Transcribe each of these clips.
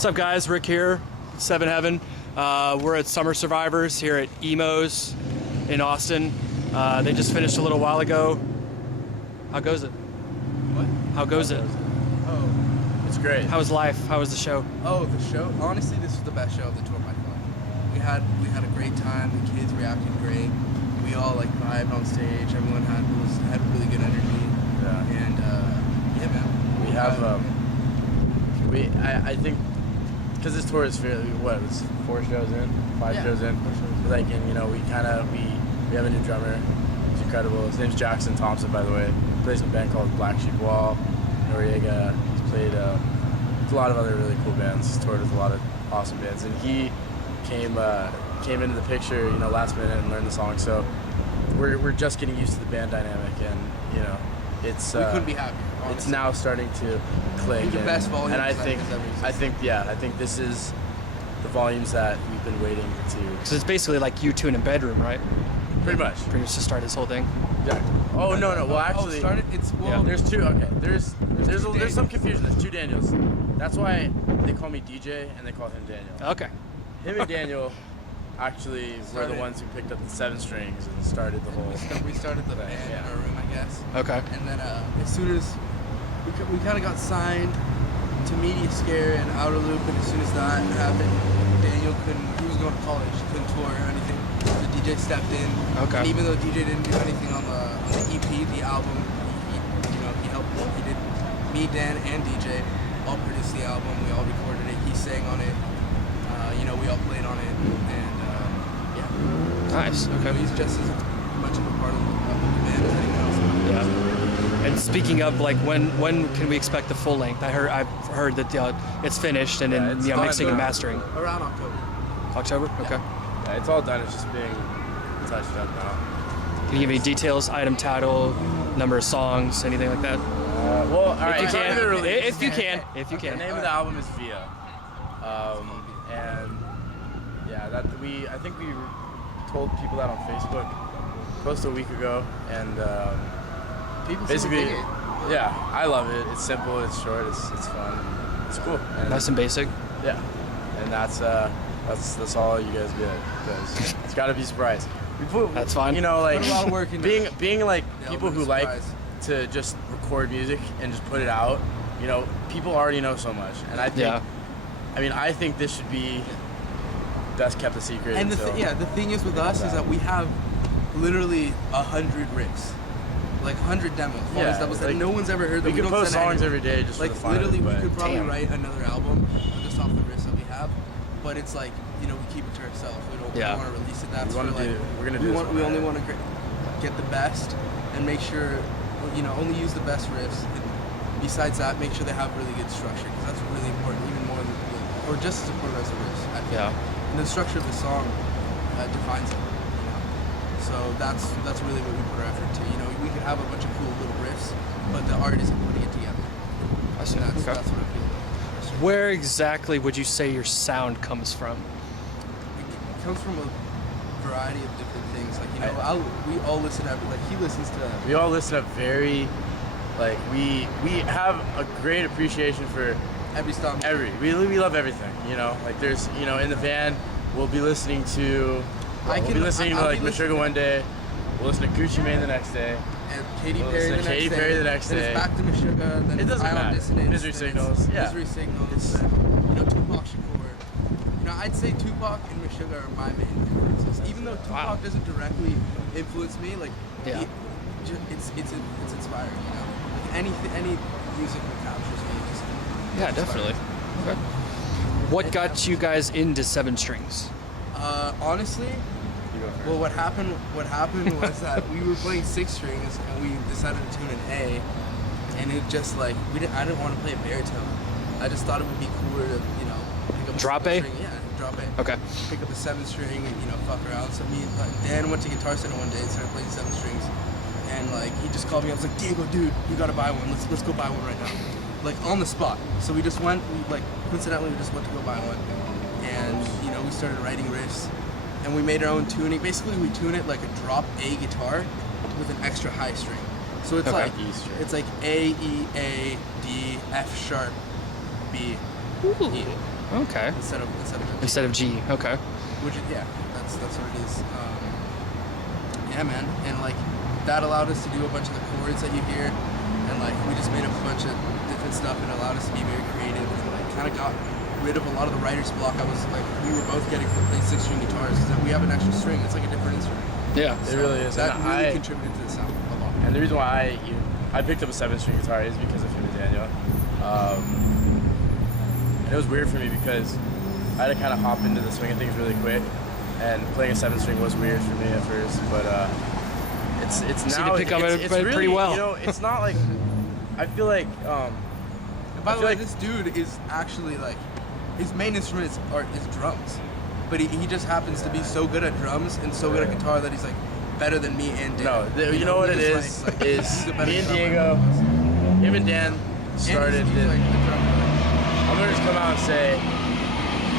What's up, guys? Rick here, 7Heaven. We're at Summer Survivors here at Emo's in Austin. They just finished a little while ago. How goes it? What? How goes it? Oh, it's great. How was life? How was the show? Oh, the show? Honestly, this was the best show of the tour by far. We had a great time. The kids reacted great. We all like vibed on stage. Everyone had really good energy. Yeah. And yeah, man. We have I think because this tour is fairly it's 4 shows in, 5 shows in. 4 shows in. Like, and you know, we have a new drummer. He's incredible. His name's Jackson Thompson, by the way. He plays in a band called Black Sheep Wall, Noriega. He's played with a lot of other really cool bands. He's toured with a lot of awesome bands, and he came into the picture, you know, last minute and learned the song. So we're just getting used to the band dynamic, and you know, it's we couldn't be happier. Honestly. It's now starting to click. The best volumes. And I think this is the volumes that we've been waiting to. So it's basically like you two in a bedroom, right? Pretty much. Pretty much to start this whole thing. Exactly. Oh no. Well, actually, there's two. Okay, there's some confusion. There's 2 Daniels. That's why they call me DJ and they call him Daniel. Okay. Him and Daniel actually were the ones who picked up the 7 strings and started the whole. We started the band in our room, I guess. Okay. And then as soon as we kind of got signed to Media Scare and Outer Loop, and as soon as that happened, Daniel he was going to college, couldn't tour or anything. So DJ stepped in. Okay. And even though DJ didn't do anything on the EP, the album, he helped. He did. Me, Dan, and DJ all produced the album. We all recorded it. He sang on it. We all played on it, and yeah. Nice. Okay. He's just as much of a part of the band as anyone else. Yeah. And speaking of, like, when can we expect the full length? I've heard that it's finished and then mixing and mastering. Around October. October? Okay. Yeah, it's all done. It's just being touched up now. Can you give me details? Item title, number of songs, anything like that? Well, all right. If you can. The name of the album is Via, and yeah, I think we told people that on Facebook close to a week ago, and People basically, dig it. yeah, I love it. It's simple, it's short, it's fun, it's cool. And Nice and basic. yeah, and that's all you guys get, because it's got to be surprised. That's fine. You know, like Put a lot of work into being like Yeah, people who surprise. like to just record music and just put it out. You know, people already know so much, and I think, I think this should be best kept a secret. And the until thing is with us is that we have literally 100 riffs, like 100 demos. Yeah, that like, no one's ever heard. we That could don't post send songs anyone. every day just Like for the fun of literally, it, we but could probably damn. write another album just off the riffs that we have. But it's like, we keep it to ourselves. We don't want to release it. That's we're gonna do this we one, only right? want to get the best and make sure, only use the best riffs. And besides that, make sure they have really good structure, because that's really important, even more than or just as important as the riffs. I think. Yeah. And the structure of the song defines it. So that's really what we put our effort to. We could have a bunch of cool little riffs, but the art isn't putting it together. I see. And that's Okay. what I feel about. Where exactly would you say your sound comes from? It comes from a variety of different things. Like, we all listen to, like, he listens to. We all listen to very, like, we have a great appreciation for Every song. we love everything. Like there's in the van we'll be listening to I'll be Meshuggah one day. We'll listen to Gucci Mane the next day. And Katy We'll Perry listen to Katy Perry the next then day. it's back to Meshuggah. Then It doesn't Ion matter. Dissonance, Misery then Signals, yeah. Misery Signals. Tupac Shakur. I'd say Tupac and Meshuggah are my main influences. Even though Tupac doesn't directly influence me, like it's inspiring. Like any music that captures me. Yeah, definitely. Okay. What got you guys into 7 strings? Honestly, well, what happened was that we were playing 6 strings and we decided to tune an A, and it just like I didn't want to play a baritone. I just thought it would be cooler to pick up Drop a A? string. Yeah, drop A. Okay. Pick up a 7 string and fuck around. So me and Dan went to Guitar Center one day and started playing 7 strings, and like he just called me. I was like, Diego, dude, you gotta buy one. Let's go buy one right now. Like on the spot. So we just went. Coincidentally, we just went to go buy one, and we started writing riffs, and we made our own tuning. Basically, we tune it like a drop A guitar with an extra high string. So it's like E string. it's like A, E, A, D, F sharp, B, E. Okay. instead of Instead of G. Okay. which is, yeah, that's what it is. Yeah, man, and like that allowed us to do a bunch of the chords that you hear, and like we just made up a bunch of different stuff and allowed us to be very creative and like kind of got rid of a lot of the writer's block. I was like, we were both getting from playing 6-string guitars because we have an extra string. It's like a different instrument. Yeah. It really is. That And really contributed to the sound a lot. And the reason why I picked up a 7-string guitar is because of him and Daniel. And it was weird for me because I had to kind of hop into the swing of things really quick, and playing a 7-string was weird for me at first. But it's So now you pick up it's it really, pretty well. You know, it's not like I feel like. And by the feel way, like- this dude is actually like, his main instrument is drums, but he just happens to be so good at drums and so good at guitar that he's like better than me and Dan. No, you know what it He's is? like, Is he's a better me and drummer Diego, than us. him and Dan And started. he's like the drummer. I'm gonna just come out and say,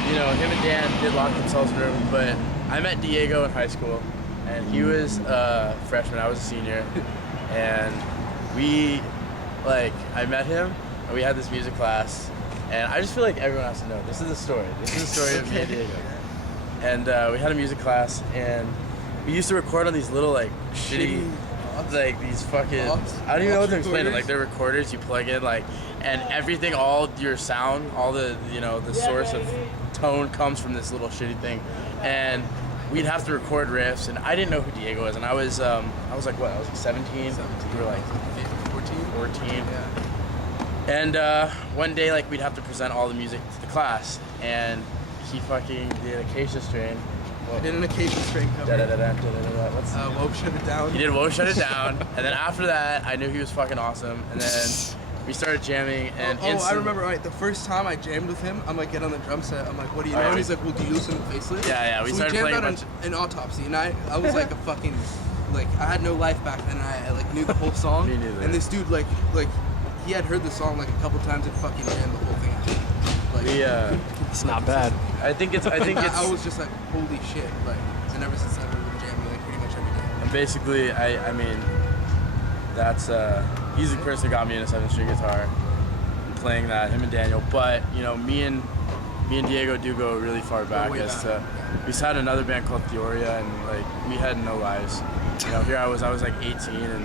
you know, him and Dan did lock themselves in a room, but I met Diego in high school, and he was a freshman, I was a senior, and I met him, and we had this music class, and I just feel like everyone has to know, this is the story. This is the story of me and Diego. And we had a music class, and we used to record on these little, like, shitty, like, these fucking, I don't even know what to explain it, like, they're recorders you plug in, like, and everything, all your sound, all the, you know, the source of tone comes from this little shitty thing. And we'd have to record riffs, and I didn't know who Diego was, and I was like, what, I was like 17? You were like 14? Yeah. And one day, like, we'd have to present all the music to the class, and he fucking did Acacia Strain. I did an Acacia string cover. What's Whoa, shut it down. He did Whoa, Shut It Down, and then after that, I knew he was fucking awesome, and then we started jamming, and I remember, right, the first time I jammed with him, I'm like, get on the drum set, I'm like, what do you know? And he's like, well, do you listen to Facelift? Yeah, we so started we jammed playing a out an Autopsy, and I was like a fucking, like, I had no life back then, and I like knew the whole song. Me neither. And this dude, like, he had heard the song like a couple times and fucking jammed the whole thing out. Like, It's not bad. I think it's I was just like, holy shit, like, and ever since then, we've been jamming like pretty much every day. and basically, I mean, that's he's the person who got me into 7-string guitar, and playing that, him and Daniel. But you know, me and Diego do go really far back. way As back. we had another band called Theoria, and like we had no lives. You know, here I was like 18, and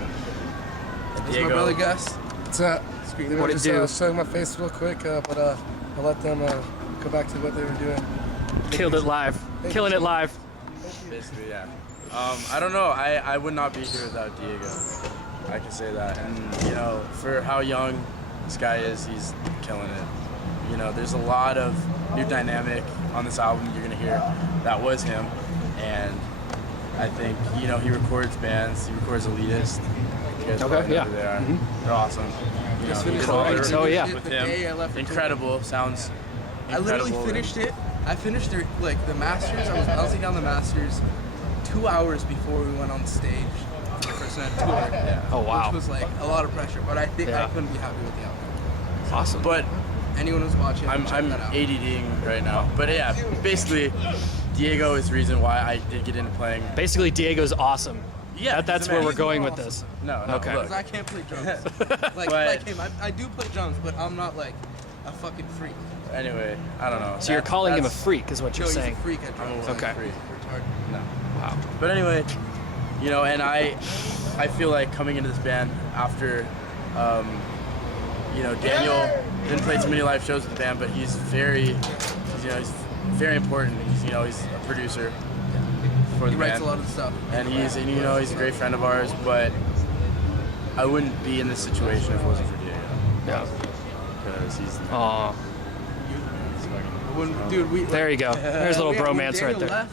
That's Diego. my brother Gus. What's up? Screaming What at it us. do? Showing my face real quick, but I'll let them go back to what they were doing. Killed it live. Killing it live. Basically, yeah. I don't know. I would not be here without Diego. I can say that. And you know, for how young this guy is, he's killing it. You know, there's a lot of new dynamic on this album you're gonna hear. That was him, and I think you know he records bands. He records Elitist. You guys Okay, probably know yeah. who they are. They're awesome. You Just know, he finished did all it. the Oh, yeah. with The him. day I left for Incredible. Sounds I literally incredible. finished it. I finished it, like the Masters. I was bouncing down the Masters 2 hours before we went on stage for the first night of tour. Yeah. Oh, wow. Which was like a lot of pressure, but I think Yeah. I couldn't be happy with the outcome. Awesome. But Anyone who's watching, I'm check that out. ADDing right now. But yeah, basically, Diego is the reason why I did get into playing. Basically, Diego's awesome. Yeah, That's he's a where man. we're He's going with awesome. this. No, Okay. look. Because I can't play drums. But- like him, I do play drums, but I'm not like a fucking freak. Anyway, I don't know. So you're calling him a freak, is what No, you're he's saying. a freak at drums. I'm a Okay. freak. Retarded. No. Wow. But anyway, you know, and I feel like coming into this band after, you know, Daniel didn't play too many live shows with the band, but he's very important. He's a producer for the He writes band. a lot of stuff. And he's a great friend of ours, but I wouldn't be in this situation if it wasn't for Diego. Yeah. Because he's Aw. Dude, There you go. There's a little when bromance right Daniel there. Left,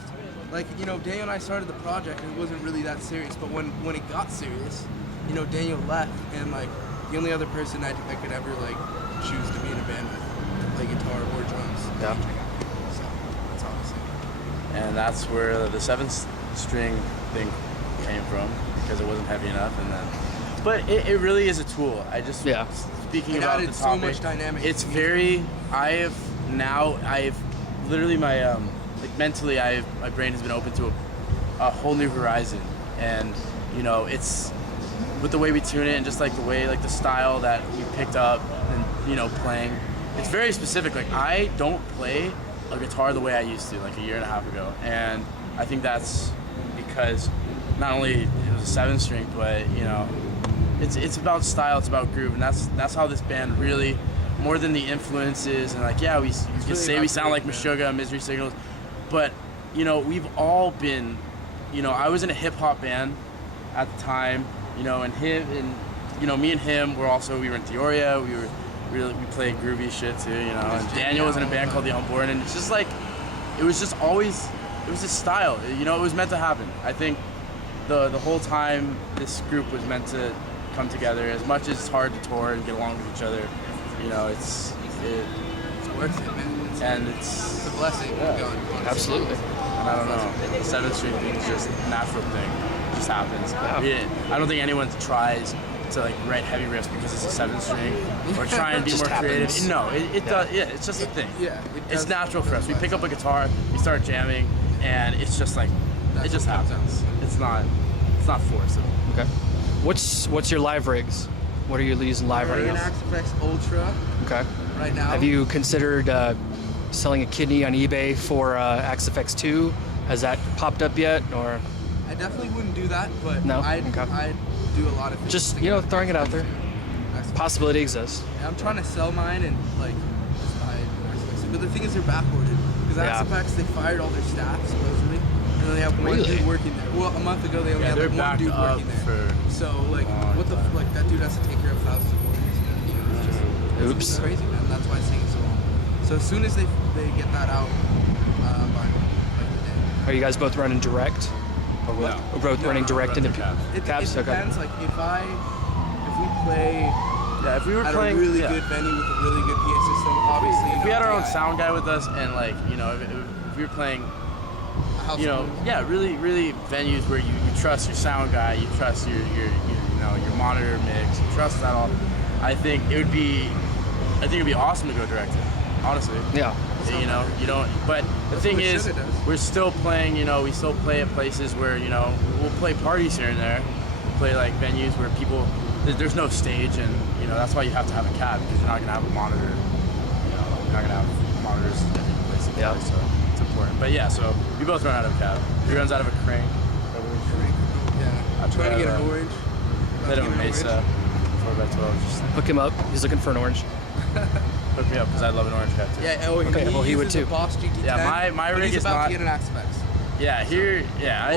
like, you know, Daniel and I started the project and it wasn't really that serious, but when it got serious, you know, Daniel left and like the only other person I could ever like choose to be in a band with to play guitar or drums. Yeah. So that's awesome. And that's where the 7-string thing came from, because it wasn't heavy enough, and then. But it really is a tool. I just Yeah. speaking It about added the so topic. much dynamic It's to me. very. I've literally my like mentally my brain has been open to a whole new horizon, and you know it's with the way we tune it and just like the way like the style that we picked up and you know playing it's very specific. Like I don't play a guitar the way I used to, like a year and a half ago, and I think that's because not only it was a 7-string, but you know, it's about style, it's about groove, and that's how this band really, more than the influences and like, yeah, we can say we sound like Meshuggah, Misery Signals, but you know, we've all been, you know, I was in a hip hop band at the time, you know, and you know, me and him were we were in Theoria, we played groovy shit too, you know, and Daniel was in a band called The Unborn, and it's just like, it was just a style, you know, it was meant to happen. I think the whole time this group was meant to come together, as much as it's hard to tour and get along with each other, you know, it's worth it, man. It's a blessing. Yeah. Going, Absolutely. And I don't know, the 7-string thing is just a natural thing. It just happens. Yeah. I don't think anyone tries to like write heavy riffs because it's a 7-string or try and be Just more happens. creative. No, it does. Yeah, it's just a thing. Yeah, It's natural for us. We pick up a guitar, we start jamming, and it's just like it just happens. It's not forced. Okay. What's your live rigs? What are you using live We're right in now? Axe Ultra Okay. right now. Have you considered selling a kidney on eBay for Axe FX2? Has that popped up yet, or I definitely wouldn't do that, but No? I'd Okay. do a lot of things. just, you know, throwing it out there? Axe FX. Possibility exists. Yeah, I'm trying to sell mine and like just buy Axe FX. But the thing is, they're backordered because Yeah. Axe FX, they fired all their staff supposedly, and then they have one Really? dude working there. Well, a month ago they only had they're like one backed dude up working there. for So like, long what the time. like that dude has to take care of thousands of organs. You know, it's just Oops. it's crazy, man. That's why it's taking so long. So as soon as they get that out, by like the day. Are you guys both running direct? Or what? No. Or both No, running no, direct into cabs. It cabs? Okay. depends. Like if we play Yeah, if we were at playing a really yeah. good venue with a really good PA system, obviously. If we had our own yeah, sound guy with us, and like, you know, if we were playing, a house you know, room. yeah, really venues where you trust your sound guy, you trust your monitor mix, you trust that all. I think it'd be awesome to go direct in, honestly. Yeah. You know, you don't. But the thing what is, Meshuggah does. we're still playing. You know, we still play at places where, you know, we'll play parties here and there. We'll play like venues where people, there's no stage, and you know that's why you have to have a cab, because you're not gonna have a monitor. You know, you're not gonna have monitors in every place. Yeah. So it's important. But yeah, so we both run out of a cab. He runs out of a crank. Yeah. I'm trying to get an orange. Let him Mesa 4x12. Just Hook him up. He's looking for an orange. hook me up, because I love an orange cab too. Yeah. Okay, well, he would uses a too. Boss GT10. Yeah, my but rig he's is about not- to get an Axe FX. Yeah, here. Yeah,